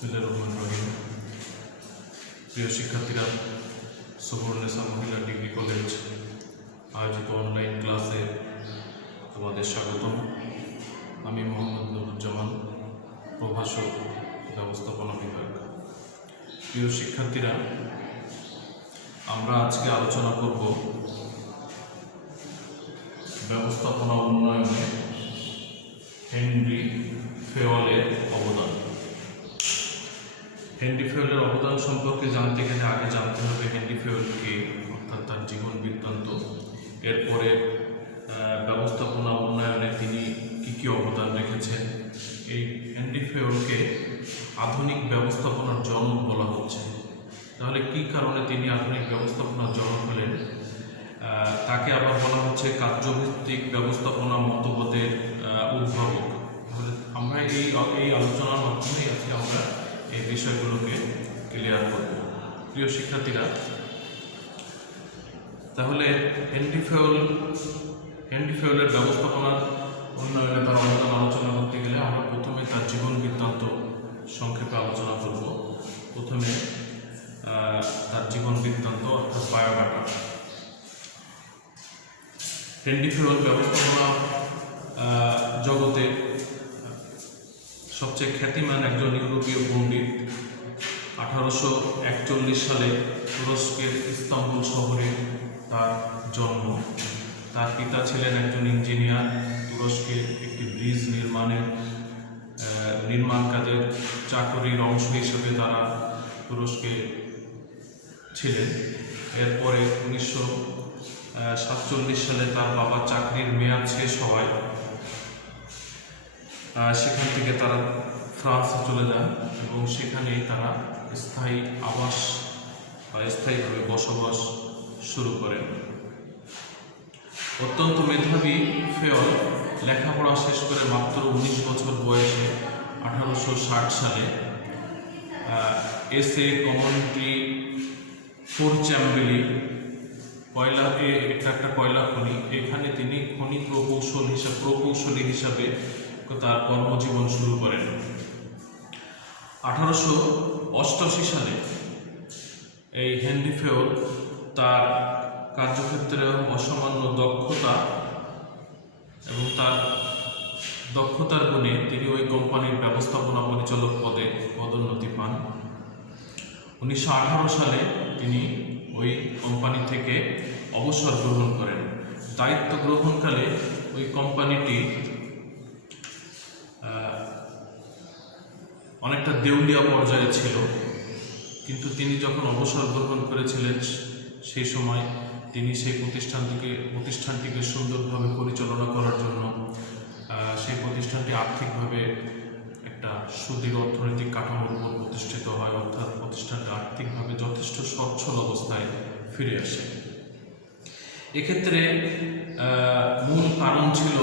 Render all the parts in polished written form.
বিসমিল্লাহির রহমানির রহিম। প্রিয় শিক্ষার্থীরা, সুবর্ণেসা মহিলা ডিগ্রি কলেজ আয়োজিত অনলাইন ক্লাসে তোমাদের স্বাগতম। আমি মোহাম্মদ নুরুজ্জামান, প্রভাষক, ব্যবস্থাপনা বিভাগ। প্রিয় শিক্ষার্থীরা, আমরা আজকে আলোচনা করব ব্যবস্থাপনা উন্নয়নে হেনরি ফেওয়ালের অবদান। হেনরি ফেওয়ালের অবদান সম্পর্কে জানতে গেলে আগে জানতে হবে হেনরি ফেওয়ালকে, অর্থাৎ তার জীবন বৃত্তান্ত। এরপরে ব্যবস্থাপনা উন্নয়নে তিনি কী অবদান রেখেছেন। এই হেনরি ফেওয়ালকে আধুনিক ব্যবস্থাপনার জনক বলা হচ্ছে। তাহলে কী কারণে তিনি আধুনিক ব্যবস্থাপনার জনক হলেন? তাকে আবার বলা হচ্ছে কার্যভিত্তিক ব্যবস্থাপনা মতবাদের উদ্ভাবক। আমরা এই আলোচনার মাধ্যমেই আজকে আমরা এই বিষয়গুলোকে ক্লিয়ার করব। প্রিয় শিক্ষার্থীরা, তাহলে হেনরি ফেওয়ালের ব্যবস্থাপনার উন্নয়নে তার অবদান আলোচনা করতে গেলে আমরা প্রথমে তার জীবন বৃত্তান্ত সংক্ষেপে আলোচনা করব। প্রথমে তার জীবন বৃত্তান্ত অর্থাৎ বায়োডাটা। হেনরি ফেওয়াল ব্যবস্থাপনা জগতে সবচেয়ে খ্যাতিমান একজন ইউরোপীয় পণ্ডিত। 1841 সালে তুরস্কের ইস্তাম্বুল শহরে তার জন্ম। তার পিতা ছিলেন একজন ইঞ্জিনিয়ার। তুরস্কের একটি ব্রিজ নির্মাণ কাজের চাকরির অংশ হিসেবে তারা তুরস্কে ছিলেন। এরপরে 1947 সালে তার বাবার চাকরির মেয়াদ শেষ হওয়ায় সেখান থেকে তারা ফ্রান্সে চলে যান এবং সেখানেই তারা স্থায়ী আবাস বা স্থায়ীভাবে বসবাস শুরু করেন। অত্যন্ত মেধাবী ফেওয়াল লেখাপড়া শেষ করে মাত্র 19 বছর বয়সে 1860 সালে এসএ কমিউনিটি ফোরচ্যাম্বেলি একটা কয়লা খনি, এখানে তিনি খনি প্রকৌশলী হিসাবে তার কর্মজীবন শুরু করেন। 1888 সালে এই হেনরি ফেওয়াল তার কার্যক্ষেত্রে অসামান্য দক্ষতা এবং তার দক্ষতার গুণে তিনি ওই কোম্পানির ব্যবস্থাপনা পরিচালক পদে পদোন্নতি পান। 1918 সালে তিনি ওই কোম্পানি থেকে অবসর গ্রহণ করেন। দায়িত্ব গ্রহণকালে ওই কোম্পানিটি অনেকটা দেউলিয়া পর্যায়ে ছিল, কিন্তু তিনি যখন অবসর গ্রহণ করেছিলেন সেই সময় তিনি সেই প্রতিষ্ঠানটিকে সুন্দরভাবে পরিচালনা করার জন্য সেই প্রতিষ্ঠানটি আর্থিকভাবে একটা সুদৃঢ় অর্থনৈতিক কাঠামোর উপর প্রতিষ্ঠিত হয়, অর্থাৎ প্রতিষ্ঠানটি আর্থিকভাবে যথেষ্ট সচ্ছল অবস্থায় ফিরে আসে। এক্ষেত্রে মূল কারণ ছিল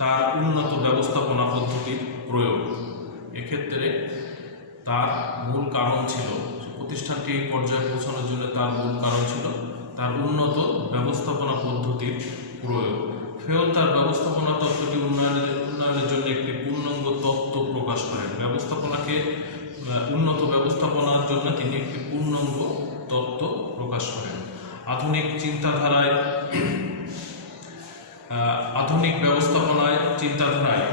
তার উন্নত ব্যবস্থাপনা পদ্ধতির প্রয়োগ। এক্ষেত্রে তার মূল কারণ ছিল প্রতিষ্ঠানটি এই পর্যায়ে পৌঁছানোর জন্য তার মূল কারণ ছিল তার উন্নত ব্যবস্থাপনা পদ্ধতির প্রয়োগ। ফেওয়াল তার ব্যবস্থাপনা তত্ত্বটি উন্নয়নের জন্য একটি পূর্ণাঙ্গ তত্ত্ব প্রকাশ করেন। উন্নত ব্যবস্থাপনার জন্য তিনি একটি পূর্ণাঙ্গ তত্ত্ব প্রকাশ করেন। আধুনিক ব্যবস্থাপনায় চিন্তাধারায়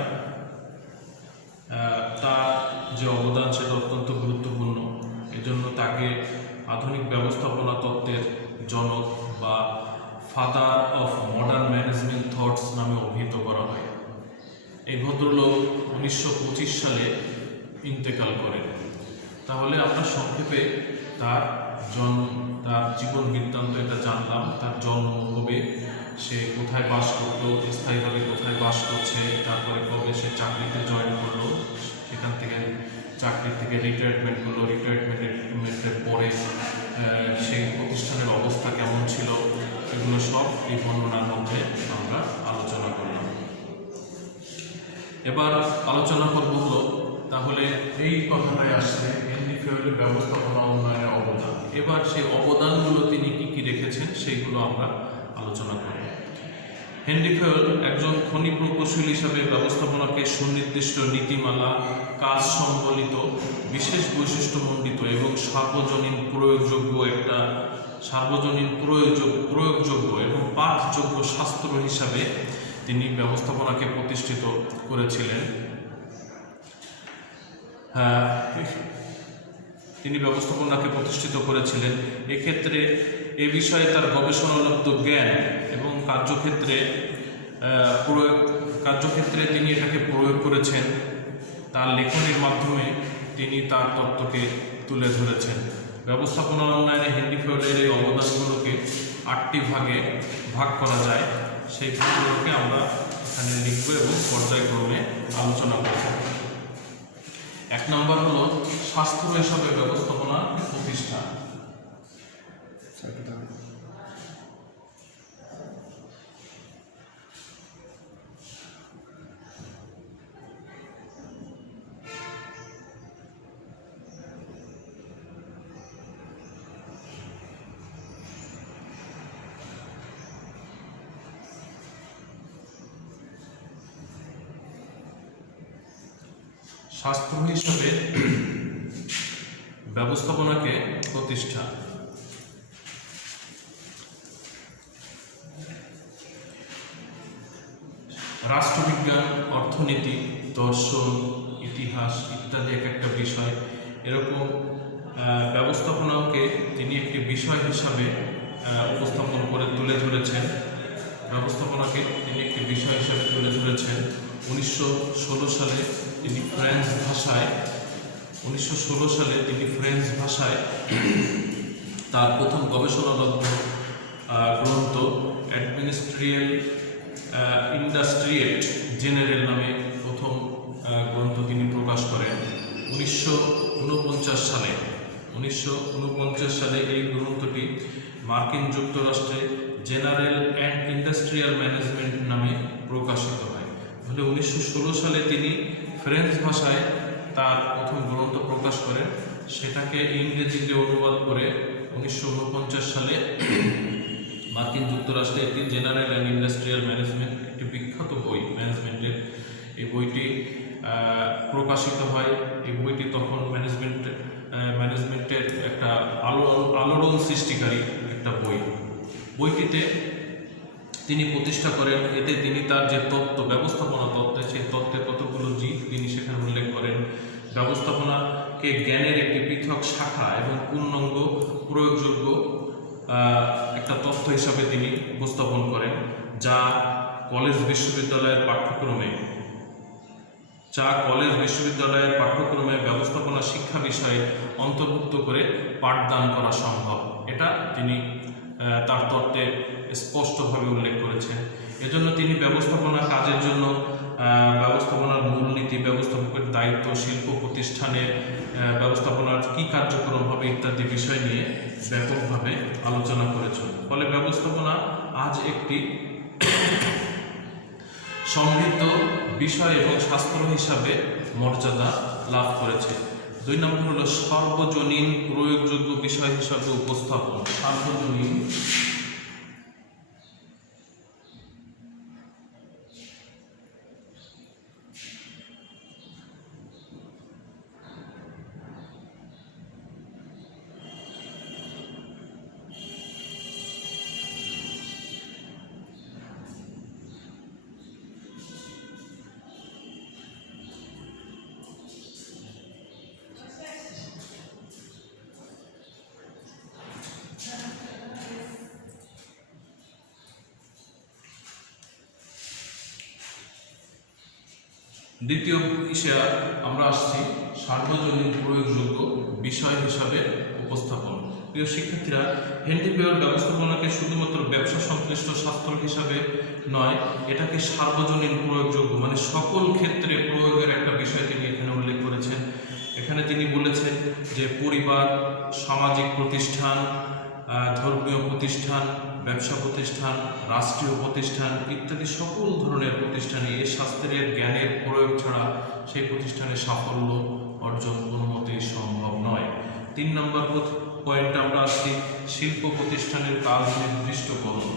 তার যে অবদান সেটা অত্যন্ত গুরুত্বপূর্ণ। এজন্য তাকে আধুনিক ব্যবস্থাপনা তত্ত্বের জনক বা father of modern management thoughts নামে অভিহিত করা হয়। এই ভদ্রলোক 1925 সালে ইন্তেকাল করেন। তাহলে আমরা সংক্ষেপে তার জীবন বৃত্তান্ত এটা জানলাম। তার জন্ম কবে, সে কোথায় বাস করলো, স্থায়ীভাবে কোথায় বাস করছে, তারপরে কবে সে চাকরিতে জয়েন করলো, সেখান থেকে চাকরি থেকে রিটায়ারমেন্ট করলো, রিটায়ারমেন্টের পরে সেই প্রতিষ্ঠানের অবস্থা কেমন ছিল, এগুলো সব এই বর্ণনার মধ্যে আমরা আলোচনা করলাম। এবার আলোচনা করব হলো তাহলে এই কথাটাই আসছে হেনরি ফেওয়ালের ব্যবস্থাপনা উন্নয়নের অবদান। এবার সেই অবদানগুলো তিনি কি রেখেছেন সেইগুলো আমরা আলোচনা করব। হেনরি ফেওয়াল একজন খনি প্রকৌশলী হিসাবে ব্যবস্থাপনাকে সুনির্দিষ্ট নীতিমালা, কাজ সম্বলিত বিশেষ বৈশিষ্ট্যমণ্ডিত এবং সার্বজনীন প্রয়োগযোগ্য এবং পাঠযোগ্য শাস্ত্র হিসাবে তিনি ব্যবস্থাপনাকে প্রতিষ্ঠিত করেছিলেন। এক্ষেত্রে এ বিষয়ে তার গবেষণালব্ধ জ্ঞান এবং কার্যক্ষেত্রে তিনি এটাকে প্রয়োগ করেছেন। তার লেখনীর মাধ্যমে তিনি তার তত্ত্বকে তুলে ধরেছেন। ব্যবস্থাপনা উন্নয়নে হেনরি ফিওর্ডের এই অবদানগুলোকে 8টি ভাগে ভাগ করা যায়। সেই ভাগগুলোকে আমরা এখানে লিখব এবং পর্যায়ক্রমে আলোচনা করব। 1 নম্বর হলো স্বাস্থ্য হিসাবে ব্যবস্থাপনা প্রতিষ্ঠা। স্বাস্থ্য হিসাবে ব্যবস্থাপনাকে প্রতিষ্ঠা। রাষ্ট্রবিজ্ঞান, অর্থনীতি, দর্শন, ইতিহাস ইত্যাদি একটা বিষয়। এরকম ব্যবস্থাপনাকে তিনি একটি বিষয় হিসাবে উপস্থাপন করে তুলে ধরেছেন। 1916 সালে তিনি ফ্রেঞ্চ ভাষায় তার প্রথম গবেষণালব্ধ গ্রন্থ ইন্ডাস্ট্রিয়েট জেনারেল নামে প্রথম গ্রন্থ তিনি প্রকাশ করেন। 1949 সালে এই গ্রন্থটি মার্কিন যুক্তরাষ্ট্রে জেনারেল অ্যান্ড ইন্ডাস্ট্রিয়াল ম্যানেজমেন্ট নামে প্রকাশিত হয়। তাহলে 1916 সালে তিনি ফ্রেঞ্চ ভাষায় তার প্রথম গ্রন্থ প্রকাশ করেন। সেটাকে ইংরেজিতে অনুবাদ করে 1949 সালে মার্কিন যুক্তরাষ্ট্রে একটি জেনারেল অ্যান্ড ইন্ডাস্ট্রিয়াল ম্যানেজমেন্ট, একটি বিখ্যাত বই ম্যানেজমেন্টের, এই বইটি প্রকাশিত হয়। এই বইটি তখন ম্যানেজমেন্টের একটা আলোড়ন সৃষ্টিকারী একটা বই। বইটিতে তিনি প্রতিষ্ঠা করেন। এতে তিনি তার যে ব্যবস্থাপনা তত্ত্ব, সেই তত্ত্বের কতগুলো দিক তিনি সেখানে উল্লেখ করেন। ব্যবস্থাপনাকে জ্ঞানের একটি পৃথক শাখা এবং পূর্ণাঙ্গ প্রয়োগযোগ্য একটা তথ্য হিসাবে তিনি উপস্থাপন করেন, যা কলেজ বিশ্ববিদ্যালয়ের পাঠ্যক্রমে ব্যবস্থাপনা শিক্ষা বিষয়ে অন্তর্ভুক্ত করে পাঠদান করা সম্ভব। এটা তিনি তার তত্ত্বে স্পষ্টভাবে উল্লেখ করেছেন। এজন্য তিনি ব্যবস্থাপনা কাজের জন্য ব্যবস্থাপনার মূলনীতি, ব্যবস্থাপকের দায়িত্ব, শিল্প প্রতিষ্ঠানে ব্যবস্থাপনার কী কার্যক্রম হবে ইত্যাদি বিষয় নিয়ে ব্যাপকভাবে আলোচনা করেছেন। ফলে ব্যবস্থাপনা আজ একটি সমৃদ্ধ বিষয় এবং শাস্ত্র হিসাবে মর্যাদা লাভ করেছে। 2 নম্বর হলো সর্বজনীন প্রয়োগযোগ্য বিষয় হিসাবে উপস্থাপন। সার্বজনীন দ্বিতীয় বিষয়ে আমরা আসছি সার্বজনীন প্রয়োগযোগ্য বিষয় হিসাবে উপস্থাপন। প্রিয় শিক্ষার্থীরা, হেনরি ফিওর্ড ব্যবস্থাপনাকে শুধুমাত্র ব্যবসা সংশ্লিষ্ট শাস্ত্র হিসাবে নয়, এটাকে সার্বজনীন প্রয়োগযোগ্য মানে সকল ক্ষেত্রে প্রয়োগের একটা বিষয় তিনি এখানে উল্লেখ করেছেন। এখানে তিনি বলেছেন যে পরিবার, সামাজিক প্রতিষ্ঠান, ধর্মীয় প্রতিষ্ঠান, ব্যবসা প্রতিষ্ঠান, রাষ্ট্রীয় প্রতিষ্ঠান ইত্যাদি সকল ধরনের প্রতিষ্ঠানে এই শাস্ত্রের জ্ঞানের প্রয়োগ ছাড়া সেই প্রতিষ্ঠানের সাফল্য অর্জন কোনো মতেই সম্ভব নয়। 3 নম্বর পয়েন্টে আমরা আসছি শিল্প প্রতিষ্ঠানের কাজ নির্দিষ্টকরণ।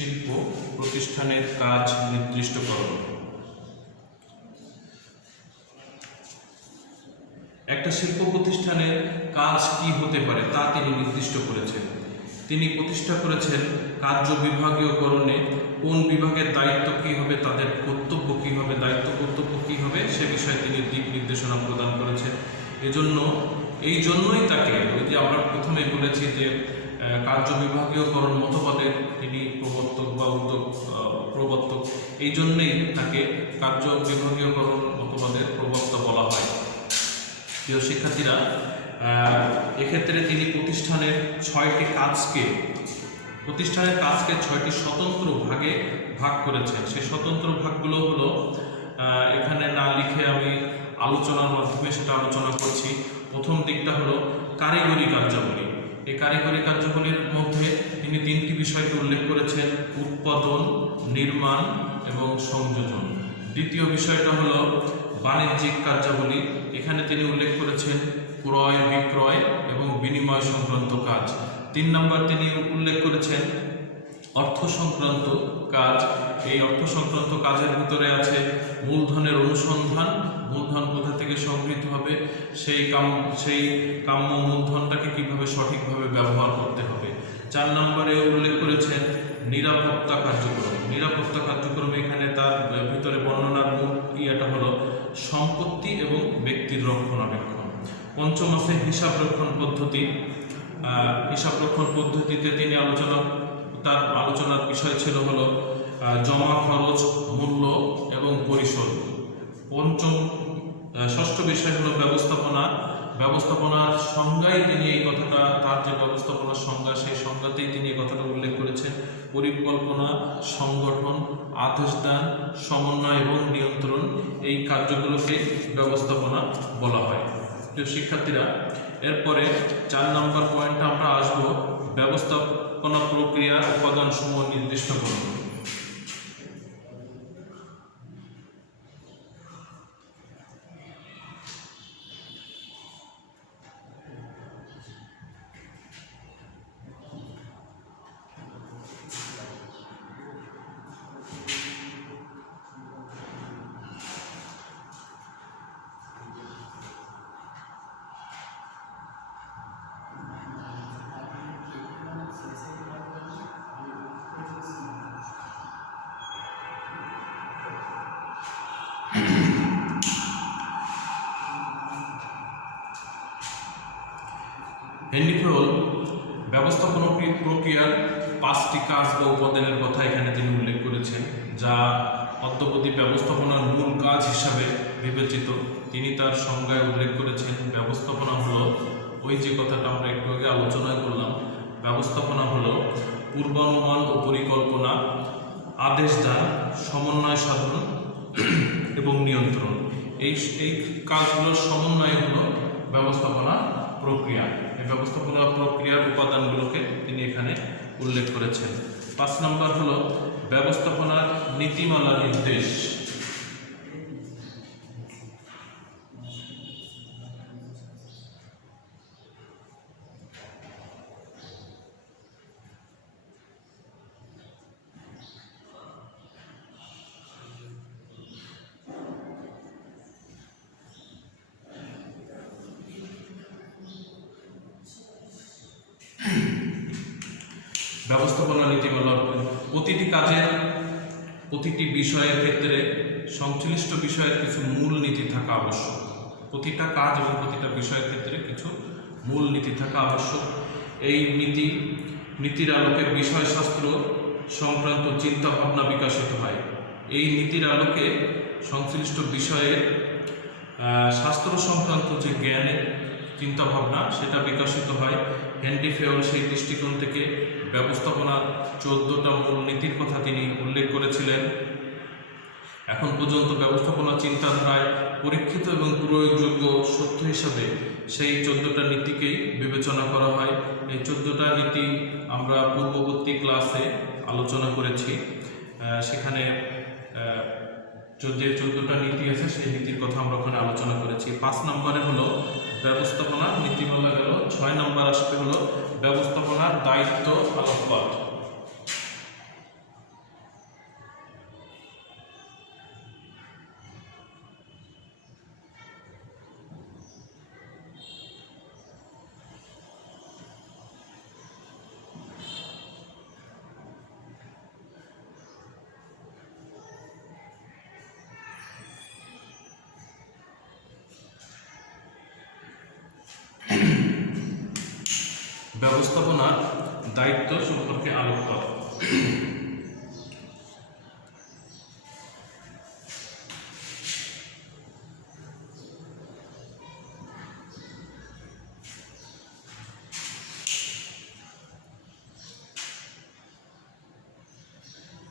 শিল্প প্রতিষ্ঠানের কাজ নির্দিষ্টকরণ। একটা শিল্প প্রতিষ্ঠানের কাজ কি হতে পারে তা তিনি নির্দিষ্ট করেছেন। তিনি প্রতিষ্ঠা করেছেন কার্য বিভাগীয়করণে কোন বিভাগের দায়িত্ব কি হবে, তাদের কর্তব্য কি হবে, দায়িত্ব কর্তব্য কি হবে সে বিষয়ে তিনি দিক নির্দেশনা প্রদান করেছেন। এই জন্যই তাকে, ওই যে আমরা প্রথমেই বলেছি যে কার্য বিভাগীয়করণ মতবাদের তিনি প্রবর্তক বা প্রবর্তক, এই জন্যই তাকে কার্য বিভাগীয়করণ মতবাদের প্রবক্তা বলা হয়। প্রিয় শিক্ষার্থীরা, এক্ষেত্রে তিনি প্রতিষ্ঠানের 6টি কাজকে 6টি স্বতন্ত্র ভাগে ভাগ করেছেন। সেই স্বতন্ত্র ভাগগুলো হলো, এখানে না লিখে আমি আলোচনার মাধ্যমে সেটা আলোচনা করছি। প্রথম দিকটা হলো কারিগরি কার্যাবলী। এই কারিগরি কার্যাবলীর মধ্যে তিনি 3টি বিষয়কে উল্লেখ করেছেন: উৎপাদন, নির্মাণ এবং সংযোজন। দ্বিতীয় বিষয়টা হলো বাণিজ্যিক কার্যাবলী। এখানে তিনি উল্লেখ করেছেন ক্রয়, বিক্রয় এবং বিনিময় সংক্রান্ত কাজ। 3 নম্বর তিনি উল্লেখ করেছেন অর্থ সংক্রান্ত কাজ। এই অর্থ সংক্রান্ত কাজের ভিতরে আছে মূলধনের অনুসন্ধান, মূলধন কোথা থেকে সংগৃহীত হবে, সেই কাম্য মূলধনটাকে কিভাবে সঠিকভাবে ব্যবহার করতে হবে। 4 নম্বরে উল্লেখ করেছেন নিরাপত্তা কার্যক্রম। নিরাপত্তা কার্যক্রম এখানে তার ভিতরে বর্ণনার মূল ইয়েটা হলো সম্পত্তি এবং ব্যক্তির রক্ষণাবেক্ষণ। 5ম আছে হিসাবরক্ষণ পদ্ধতি। হিসাবরক্ষণ পদ্ধতিতে তিনি তার আলোচনার বিষয় ছিল হলো জমা, খরচ, মূল্য এবং পরিশোধ। 6ষ্ঠ বিষয় হলো ব্যবস্থাপনার সংজ্ঞায় তিনি এই কথাটা, তার যে ব্যবস্থাপনার সংজ্ঞা, সেই সংজ্ঞাতেই তিনি এই কথাটা উল্লেখ করেছেন: পরিকল্পনা, সংগঠন, আদেশ দান, সমন্বয় এবং নিয়ন্ত্রণ, এই কার্যগুলোকে ব্যবস্থাপনা বলা হয়। প্রিয় শিক্ষার্থীরা, এরপরে 4 নম্বর পয়েন্টে আমরা আসবো ব্যবস্থাপনা প্রক্রিয়ার উপাদানসমূহ নির্দিষ্ট করব। হেনরি ফেওল ব্যবস্থাপনা প্রক্রিয়ার 5টি কাজ বা উপাদানের কথা এখানে তিনি উল্লেখ করেছেন, যা অদ্যাবধি ব্যবস্থাপনার মূল কাজ হিসাবে বিবেচিত। তিনি তার সংজ্ঞায় উল্লেখ করেছেন ব্যবস্থাপনা হলো, ওই যে কথাটা আমরা একটু আগে আলোচনা করলাম, ব্যবস্থাপনা হলো পূর্বানুমান ও পরিকল্পনা, আদেশ দান, সমন্বয় সাধন এবং নিয়ন্ত্রণ। এই কাজগুলোর সমন্বয় হলো ব্যবস্থাপনা প্রক্রিয়া। এই ব্যবস্থাপনা প্রক্রিয়ার উপাদানগুলোকে তিনি এখানে উল্লেখ করেছেন। 5 নম্বর হলো ব্যবস্থাপনার নীতিমালা নির্দেশ। ব্যবস্থাপনা নীতিমালা প্রতিটি বিষয়ের ক্ষেত্রে সংশ্লিষ্ট বিষয়ের কিছু মূল নীতি থাকা আবশ্যক। প্রতিটা কাজ এবং প্রতিটা বিষয়ের ক্ষেত্রে কিছু মূল নীতি থাকা আবশ্যক। এই নীতির আলোকে বিষয়শাস্ত্র সংক্রান্ত চিন্তা ভাবনা বিকশিত হয়। এই নীতির আলোকে সংশ্লিষ্ট বিষয়ের শাস্ত্র সংক্রান্ত যে জ্ঞানের চিন্তাভাবনা সেটা বিকশিত হয়। হেনরি ফেওল সেই দৃষ্টিকোণ থেকে ব্যবস্থাপনার 14টা মূলনীতির কথা তিনি উল্লেখ করেছিলেন। এখন পর্যন্ত ব্যবস্থাপনা চিন্তাধারায় পরীক্ষিত এবং প্রয়োগযোগ্য সত্য হিসাবে সেই 14টা নীতিকেই বিবেচনা করা হয়। এই 14টা নীতি আমরা পূর্ববর্তী ক্লাসে আলোচনা করেছি। সেখানে যে 14টা নীতি আছে সেই নীতির কথা আমরা ওখানে আলোচনা করেছি। 5 নম্বরে হলো ব্যবস্থাপনা নীতিমালা গেল। 6 নম্বর আসবে হলো ব্যবস্থাপনার দায়িত্ব আলোকপাত। ব্যবস্থাপনার দায়িত্ব সম্পর্কে আলোকপাত।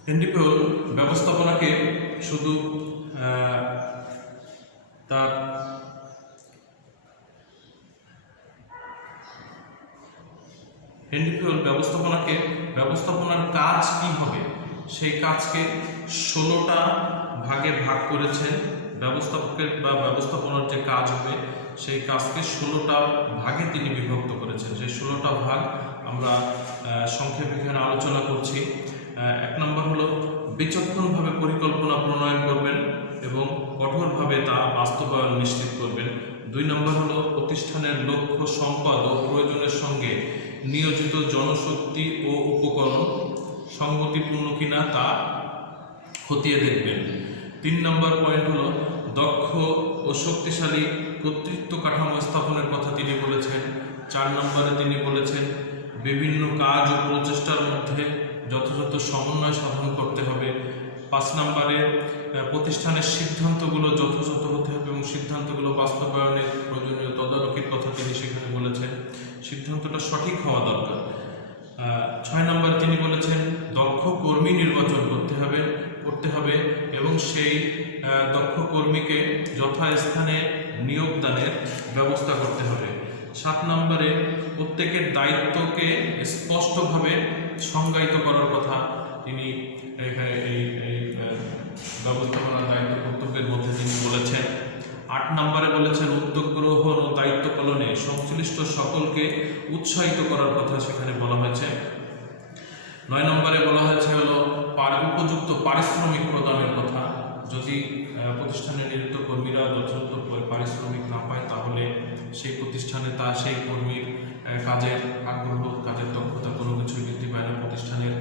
হেনরি পোল ব্যবস্থাপনাকে শুধু তার হেনরি পোল ব্যবস্থাপনার কাজ কি হবে সেই কাজকে 16টা ভাগে ভাগ করেছেন। ব্যবস্থাপকের বা ব্যবস্থাপনার যে কাজ হবে সেই কাজকে 16টা ভাগে তিনি বিভক্ত করেছেন। সেই 16টা ভাগ আমরা সংক্ষেপে এখানে আলোচনা করছি। 1 নম্বর হলো বিচক্ষণভাবে পরিকল্পনা প্রণয়ন করবেন এবং কঠোরভাবে তা বাস্তবায়ন নিশ্চিত করবেন। 2 নম্বর হলো প্রতিষ্ঠানের লক্ষ্য, সম্পদ ও প্রয়োজনের সঙ্গে নিয়োজিত জনশক্তি ও উপকরণ সঙ্গতিপূর্ণ কিনা তা খতিয়ে দেখবেন। 3 নম্বর পয়েন্ট হলো দক্ষ ও শক্তিশালী কর্তৃত্ব কাঠামো স্থাপনের কথা তিনি বলেছেন। 4 নম্বরে তিনি বলেছেন বিভিন্ন কাজ ও প্রচেষ্টার মধ্যে যথাযথ সমন্বয় সাধন করতে হবে। 5 নম্বরে প্রতিষ্ঠানের সিদ্ধান্তগুলো যথাযথ হতে হবে এবং সিদ্ধান্তগুলো বাস্তবায়নের প্রয়োজনীয় তদারকির কথা তিনি সেখানে বলেছেন। সিদ্ধান্তটা সঠিক হওয়া দরকার। 6 নম্বরে তিনি বলেছেন দক্ষ কর্মী নির্বাচন করতে হবে এবং সেই দক্ষ কর্মীকে যথাস্থানে নিয়োগদানের ব্যবস্থা করতে হবে। 7 নম্বরে প্রত্যেকের দায়িত্বকে স্পষ্টভাবে সংজ্ঞায়িত করার কথা তিনি এই ব্যবস্থাপনার দায়িত্ব কর্তব্যের মধ্যে তিনি বলেছেন। 8 নম্বরে বলেছেন উদ্যোগ গ্রহণ ও দায়িত্ব পালনে সংশ্লিষ্ট সকলকে উৎসাহিত করার কথা সেখানে বলা হয়েছে। 9 নম্বরে বলা হয়েছে হলো উপযুক্ত পারিশ্রমিক প্রদানের কথা। যদি প্রতিষ্ঠানে নিযুক্ত কর্মীরা যথাযথ পারিশ্রমিক না পায় তাহলে সেই প্রতিষ্ঠানে সেই কর্মীর কাজের আগ্রহ, কাজের দক্ষতা কোনো কিছুই বৃদ্ধি পায় না। প্রতিষ্ঠানের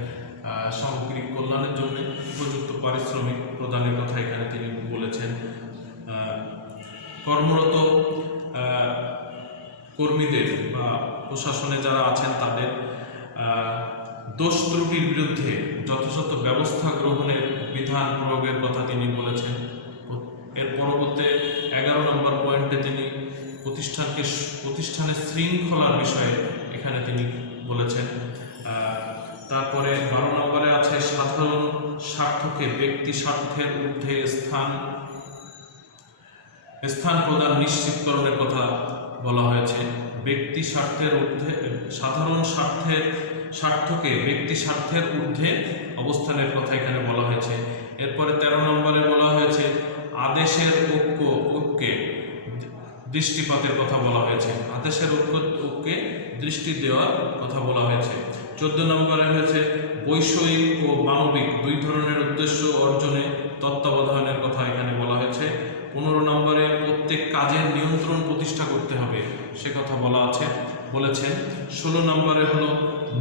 সামগ্রিক কল্যাণের জন্য উপযুক্ত পারিশ্রমিক প্রদানের কথা এখানে তিনি বলেছেন। কর্মরত কর্মীদের বা প্রশাসনে যারা আছেন তাদের দোষ ত্রুটির বিরুদ্ধে যথাযথ ব্যবস্থা গ্রহণের বিধান প্রয়োগের কথা তিনি বলেছেন। এর পরবর্তী 11 নম্বর পয়েন্টে তিনি প্রতিষ্ঠানের শৃঙ্খলার বিষয়ে এখানে তিনি বলেছেন। তারপরে 12 নম্বরে আছে সাধারণ স্বার্থকে ব্যক্তি স্বার্থের ঊর্ধ্বে স্থান প্রদান নিশ্চিতকরণের কথা বলা হয়েছে। ব্যক্তি স্বার্থের ঊর্ধ্বে সাধারণ স্বার্থকে ব্যক্তি স্বার্থের ঊর্ধ্বে অবস্থানের কথা এখানে বলা হয়েছে। এরপরে 13 নম্বরে বলা হয়েছে আদেশের ঐক্যে দৃষ্টিপাতের কথা বলা হয়েছে। আদেশের ঐক্যে দৃষ্টি দেওয়ার কথা বলা হয়েছে। 14 নম্বরে হয়েছে বৈষয়িক ও মানবিক 2 ধরনের উদ্দেশ্য অর্জনে তত্ত্বাবধানের কথা এখানে বলা হয়েছে। 15 নম্বরে প্রত্যেক কাজের নিয়ন্ত্রণ প্রতিষ্ঠা করতে হবে সে কথা বলেছেন। 16 নম্বরে হলো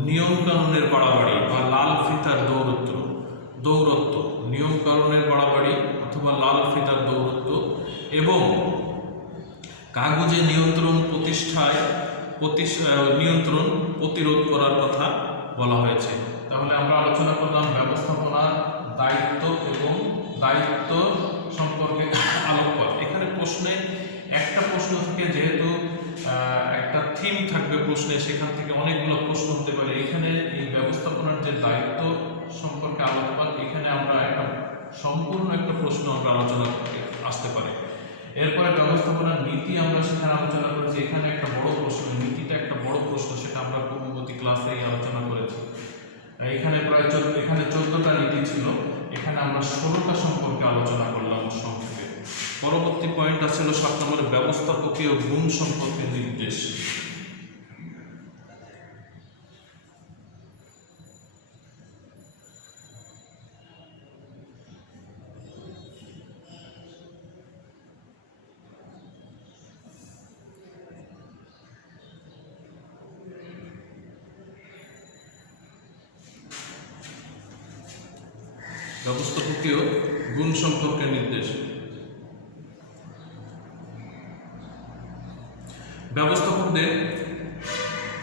নিয়ম কানুনের বাড়াবাড়ি বা লাল ফিতার দৌরত্ব, নিয়ম কানুনের বাড়াবাড়ি অথবা লাল ফিতার দৌরত্ব এবং কাগজে নিয়ন্ত্রণ প্রতিরোধ করার কথা বলা হয়েছে। তাহলে আমরা আলোচনা করলাম ব্যবস্থাপনার দায়িত্ব এবং দায়িত্ব সম্পর্কে আলোকপাত। এখানে প্রশ্নে একটা প্রশ্ন থেকে যেহেতু একটা থিম থাকবে প্রশ্নে, সেখান থেকে অনেকগুলো প্রশ্ন হতে পারে। এখানে এই ব্যবস্থাপনার যে দায়িত্ব সম্পর্কে আলোকপাত, এখানে আমরা সম্পূর্ণ একটা প্রশ্ন আমরা আলোচনা করতে আসতে পারে। এরপরে ব্যবস্থাপনার নীতি আমরা সেখানে আলোচনা করেছি। এখানে একটা বড় প্রশ্ন, নীতিটা একটা বড় প্রশ্ন, সেটা আমরা পূর্ববর্তী ক্লাসেই আলোচনা করেছি। এখানে প্রায় 14টা নীতি ছিল, এখানে আমরা 16টা সম্পর্কে আলোচনা করলাম সংক্ষেপে। পরবর্তী পয়েন্ট ছিল 7 নম্বরে ব্যবস্থাপকীয় গুণ সম্পর্কে নির্দেশ। ব্যবস্থাপকীয় গুণ সম্পর্কে নির্দেশ। ব্যবস্থাপকদের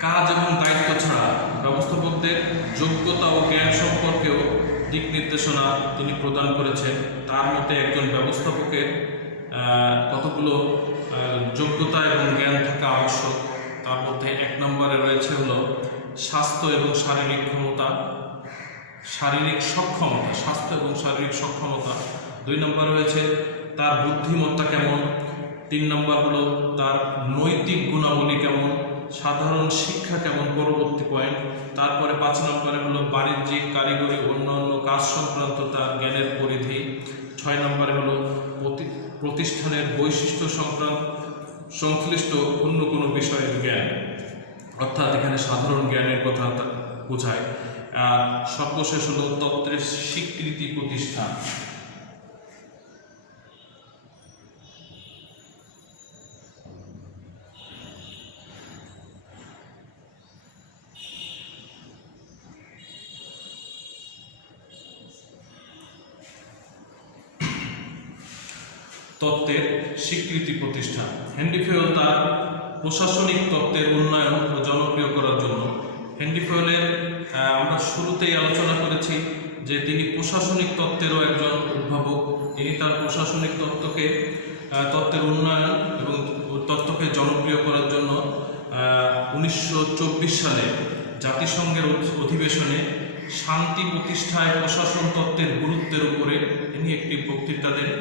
কাজ এবং দায়িত্ব অভিভাবকদের যোগ্যতা ও জ্ঞান সম্পর্কেও দিক নির্দেশনা তিনি প্রদান করেছেন। তার মতে একজন ব্যবস্থাপকের কতগুলো যোগ্যতা এবং জ্ঞান থাকা আবশ্যক। তার মধ্যে 1 নম্বরে রয়েছে হলো স্বাস্থ্য এবং শারীরিক সক্ষমতা। 2 নম্বর রয়েছে তার বুদ্ধিমত্তা কেমন। 3 নম্বর হলো তার নৈতিক গুণাবলী কেমন, সাধারণ শিক্ষা কেমন, পরবর্তী পয়েন্ট। তারপরে 5 নম্বরে হলো বাণিজ্যিক, কারিগরি, অন্যান্য কাজ সংক্রান্ত তার জ্ঞানের পরিধি। 6 নম্বরে হলো প্রতিষ্ঠানের বৈশিষ্ট্য সংশ্লিষ্ট অন্য কোনো বিষয়ের জ্ঞান, অর্থাৎ এখানে সাধারণ জ্ঞানের কথা বোঝায়। আর সর্বশেষ হলো তত্ত্বের স্বীকৃতি প্রতিষ্ঠান। তত্ত্বের স্বীকৃতি প্রতিষ্ঠান। হেনরি ফেয়েল তার প্রশাসনিক তত্ত্বের উন্নয়ন ও জনপ্রিয় করার জন্য, হেনরি ফেয়েলের আমরা শুরুতেই আলোচনা করেছি যে তিনি প্রশাসনিক তত্ত্বেরও একজন উদ্ভাবক। তিনি তার প্রশাসনিক তত্ত্বের উন্নয়ন এবং তত্ত্বকে জনপ্রিয় করার জন্য 1924 সালে জাতিসংঘের অধিবেশনে শান্তি প্রতিষ্ঠায় প্রশাসন তত্ত্বের গুরুত্বের উপরে তিনি একটি বক্তৃতা দেন।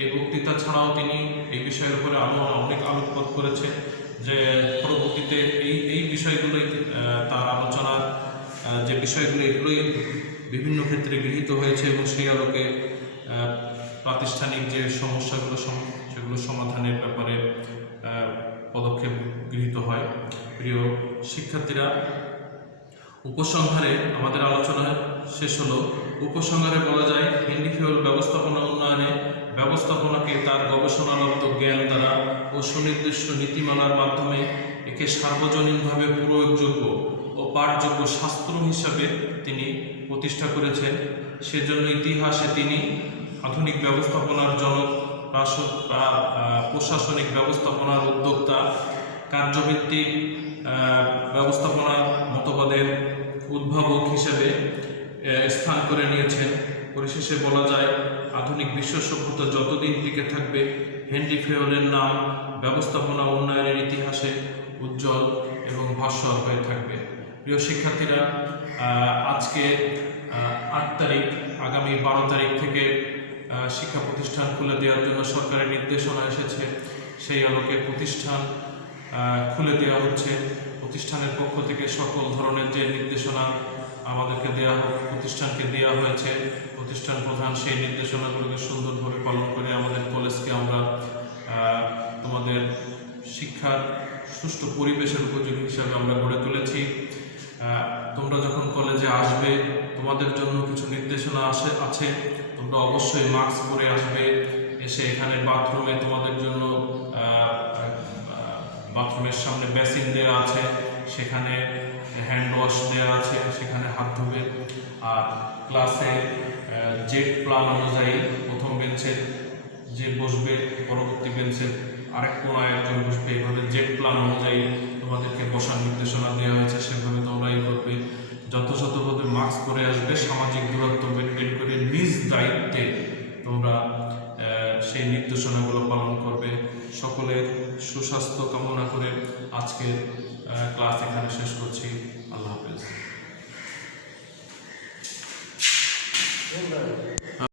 এই বক্তৃতা ছাড়াও তিনি এই বিষয়ের উপরে অনেক আলোকপাত করেছে, যে পরবর্তীতে এই বিষয়গুলোই তার আলোচনার যে বিষয়গুলো এগুলোই বিভিন্ন ক্ষেত্রে গৃহীত হয়েছে এবং সেই আলোকে প্রাতিষ্ঠানিক যে সমস্যাগুলো সেগুলো সমাধানের ব্যাপারে পদক্ষেপ গৃহীত হয়। প্রিয় শিক্ষার্থীরা, উপসংহারে আমাদের আলোচনা শেষ হলো। উপসংহারে বলা যায় হেনরি ফেয়েল ব্যবস্থাপনা উন্নয়নে ব্যবস্থাপনাকে তার গবেষণালব্ধ জ্ঞান দ্বারা ও সুনির্দিষ্ট নীতিমালার মাধ্যমে একে সার্বজনীনভাবে প্রয়োগযোগ্য ও পাঠযোগ্য শাস্ত্র হিসাবে তিনি প্রতিষ্ঠা করেছেন। সেজন্য ইতিহাসে তিনি আধুনিক ব্যবস্থাপনার জনক, প্রশাসনিক ব্যবস্থাপনার উদ্যোক্তা, কার্যভিত্তিক ব্যবস্থাপনার মতবাদের উদ্ভাবক হিসেবে স্থান করে নিয়েছেন। পরিশেষে বলা যায় আধুনিক বিশ্ব সভ্যতা যতদিন টিকে থাকবে হেনরি ফেয়েলের নাম ব্যবস্থাপনা উন্নয়নের ইতিহাসে উজ্জ্বল এবং ভাস্বর হয়ে থাকবে। প্রিয় শিক্ষার্থীরা, আজকে 8 তারিখ, আগামী 12 তারিখ থেকে শিক্ষা প্রতিষ্ঠান খুলে দেওয়ার জন্য সরকারের নির্দেশনা এসেছে। সেই আলোকে প্রতিষ্ঠান খুলে দেওয়া হচ্ছে। প্রতিষ্ঠানের পক্ষ থেকে সকল ধরনের যে নির্দেশনা আমাদেরকে প্রতিষ্ঠানকে দেওয়া হয়েছে, প্রতিষ্ঠান প্রধান সেই নির্দেশনাগুলোকে সুন্দরভাবে পালন করে আমাদের কলেজকে আমরা তোমাদের শিক্ষার সুষ্ঠু পরিবেশের উপযোগী হিসাবে আমরা গড়ে তুলেছি। তোমরা যখন কলেজে আসবে তোমাদের জন্য কিছু নির্দেশনা আছে। তোমরা অবশ্যই মাস্ক পরে আসবে। এসে এখানে বাথরুমে তোমাদের জন্য বাথরুমের সামনে বেসিন দেওয়া আছে, সেখানে হ্যান্ড ওয়াশ দেওয়া আছে, সেখানে হাত ধুবে। আর ক্লাসে জেড প্ল্যান অনুযায়ী প্রথম বেঞ্চে যে বসবে, পরবর্তী বেঞ্চে আরেক কোনায় একজন বসবে। এইভাবে জেড প্ল্যান অনুযায়ী তোমাদেরকে বসার নির্দেশনা দেওয়া হয়েছে, সেভাবে তোমরা করবে। যথাযথভাবে মাস্ক পরে আসবে, সামাজিক দূরত্ব মেনটেন করে নিজ দায়িত্বে তোমরা সেই নির্দেশনাগুলো পালন করবে। সকলের সুস্বাস্থ্য কামনা করে আজকের ক্লাস এখানে শেষ করছি। আল্লাহ হাফেজ।